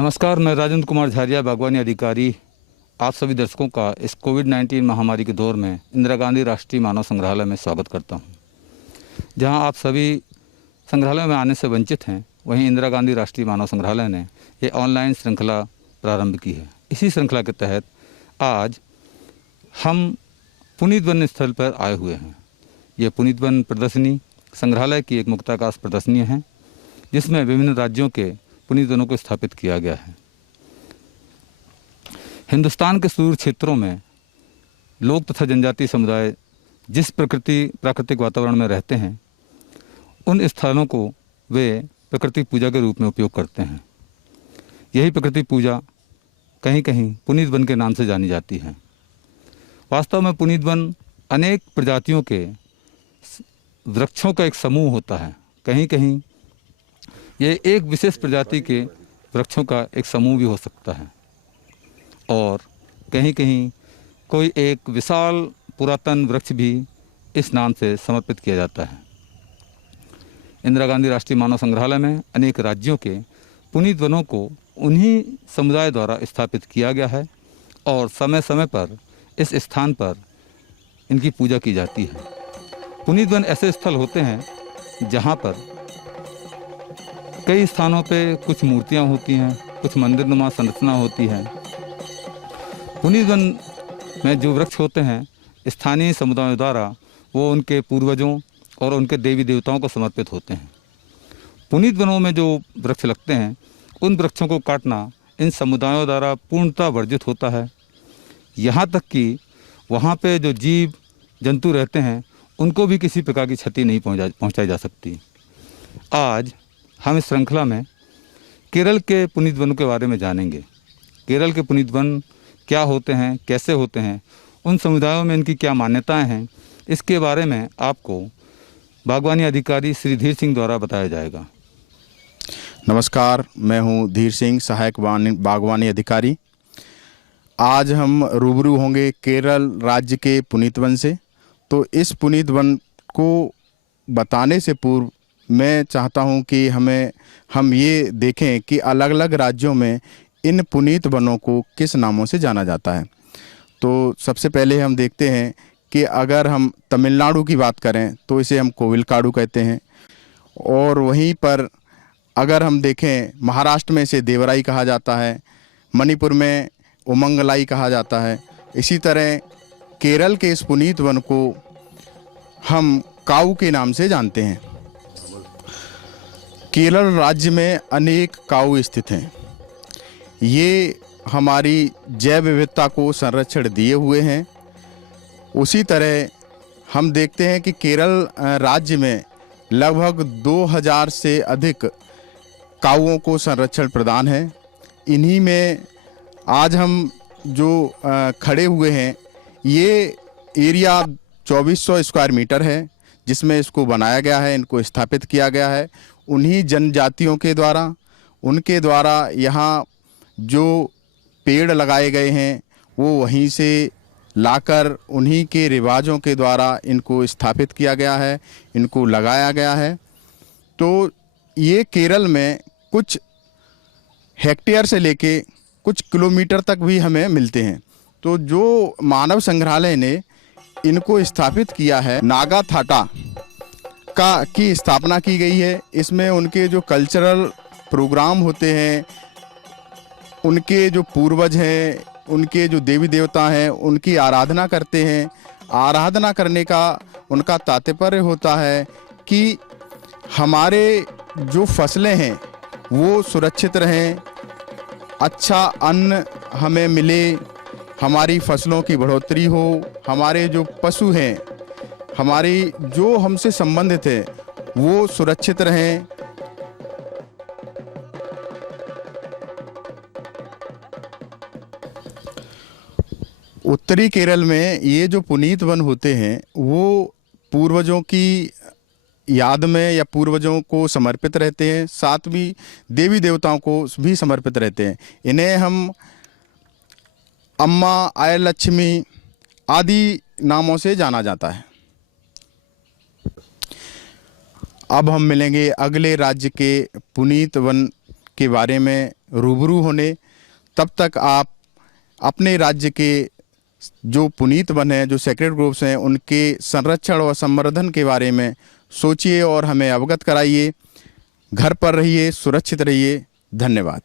नमस्कार, मैं राजेंद्र कुमार झारिया, बागवानी अधिकारी। आप सभी दर्शकों का इस कोविड-19 महामारी के दौर में इंदिरा गांधी राष्ट्रीय मानव संग्रहालय में स्वागत करता हूं। जहां आप सभी संग्रहालय में आने से वंचित हैं, वहीं इंदिरा गांधी राष्ट्रीय मानव संग्रहालय ने ये ऑनलाइन श्रृंखला प्रारंभ की है। इसी श्रृंखला के तहत आज हम पुनीत वन स्थल पर आए हुए हैं। ये पुनीत वन प्रदर्शनी संग्रहालय की एक मुक्ताकाश प्रदर्शनी है, जिसमें विभिन्न राज्यों के पुनीत वनों को स्थापित किया गया है। हिंदुस्तान के सुदूर क्षेत्रों में लोग तथा जनजातीय समुदाय जिस प्राकृतिक वातावरण में रहते हैं, उन स्थलों को वे प्रकृति पूजा के रूप में उपयोग करते हैं। यही प्रकृति पूजा कहीं कहीं पुनीत वन के नाम से जानी जाती है। वास्तव में पुनीत वन अनेक प्रजातियों के वृक्षों का एक समूह होता है। कहीं कहीं ये एक विशेष प्रजाति के वृक्षों का एक समूह भी हो सकता है, और कहीं कहीं कोई एक विशाल पुरातन वृक्ष भी इस नाम से समर्पित किया जाता है। इंदिरा गांधी राष्ट्रीय मानव संग्रहालय में अनेक राज्यों के पुनीत वनों को उन्हीं समुदाय द्वारा स्थापित किया गया है, और समय समय पर इस स्थान पर इनकी पूजा की जाती है। पुनीत वन ऐसे स्थल होते हैं जहाँ पर कई स्थानों पे कुछ मूर्तियाँ होती हैं, कुछ मंदिरनुमा संरचना होती है। पुनीत वन में जो वृक्ष होते हैं, स्थानीय समुदायों द्वारा वो उनके पूर्वजों और उनके देवी देवताओं को समर्पित होते हैं। पुनीत वनों में जो वृक्ष लगते हैं, उन वृक्षों को काटना इन समुदायों द्वारा पूर्णतः वर्जित होता है। यहाँ तक कि वहाँ पे जो जीव जंतु रहते हैं, उनको भी किसी प्रकार की क्षति नहीं पहुँचाई जा सकती। आज हम इस श्रृंखला में केरल के पुनीत वनों के बारे में जानेंगे। केरल के पुनीत वन क्या होते हैं, कैसे होते हैं, उन समुदायों में इनकी क्या मान्यताएं हैं, इसके बारे में आपको बागवानी अधिकारी श्री धीर सिंह द्वारा बताया जाएगा। नमस्कार, मैं हूं धीर सिंह, सहायक बागवानी अधिकारी। आज हम रूबरू होंगे केरल राज्य के पुनीत वन से। तो इस पुनीत वन को बताने से पूर्व मैं चाहता हूं कि हम ये देखें कि अलग अलग राज्यों में इन पुनीत वनों को किस नामों से जाना जाता है। तो सबसे पहले हम देखते हैं कि अगर हम तमिलनाडु की बात करें तो इसे हम कोविलकाडु कहते हैं, और वहीं पर अगर हम देखें महाराष्ट्र में इसे देवराई कहा जाता है, मणिपुर में उमंगलाई कहा जाता है। इसी तरह केरल के इस पुनीत वन को हम काऊ के नाम से जानते हैं। केरल राज्य में अनेक काऊ स्थित हैं। ये हमारी जैव विविधता को संरक्षण दिए हुए हैं। उसी तरह हम देखते हैं कि केरल राज्य में लगभग 2000 से अधिक काऊओं को संरक्षण प्रदान है। इन्हीं में आज हम जो खड़े हुए हैं, ये एरिया 2400 स्क्वायर मीटर है, जिसमें इसको बनाया गया है, इनको स्थापित किया गया है उन्हीं जनजातियों के द्वारा। उनके द्वारा यहाँ जो पेड़ लगाए गए हैं, वो वहीं से लाकर उन्हीं के रिवाजों के द्वारा इनको स्थापित किया गया है, इनको लगाया गया है। तो ये केरल में कुछ हेक्टेयर से लेके कुछ किलोमीटर तक भी हमें मिलते हैं। तो जो मानव संग्रहालय ने इनको स्थापित किया है, नागाथाटा की स्थापना की गई है। इसमें उनके जो कल्चरल प्रोग्राम होते हैं, उनके जो पूर्वज हैं, उनके जो देवी देवता हैं, उनकी आराधना करते हैं। आराधना करने का उनका तात्पर्य होता है कि हमारे जो फसलें हैं वो सुरक्षित रहें, अच्छा अन्न हमें मिले, हमारी फसलों की बढ़ोतरी हो, हमारे जो पशु हैं, हमारी जो हमसे संबंधित है, वो सुरक्षित रहें। उत्तरी केरल में ये जो पुनीत वन होते हैं, वो पूर्वजों की याद में या पूर्वजों को समर्पित रहते हैं, साथ भी देवी देवताओं को भी समर्पित रहते हैं। इन्हें हम अम्मा, आयलक्ष्मी आदि नामों से जाना जाता है। अब हम मिलेंगे अगले राज्य के पुनीत वन के बारे में रूबरू होने। तब तक आप अपने राज्य के जो पुनीत वन हैं, जो सेक्रेड ग्रोव्स हैं, उनके संरक्षण और संवर्धन के बारे में सोचिए और हमें अवगत कराइए। घर पर रहिए, सुरक्षित रहिए। धन्यवाद।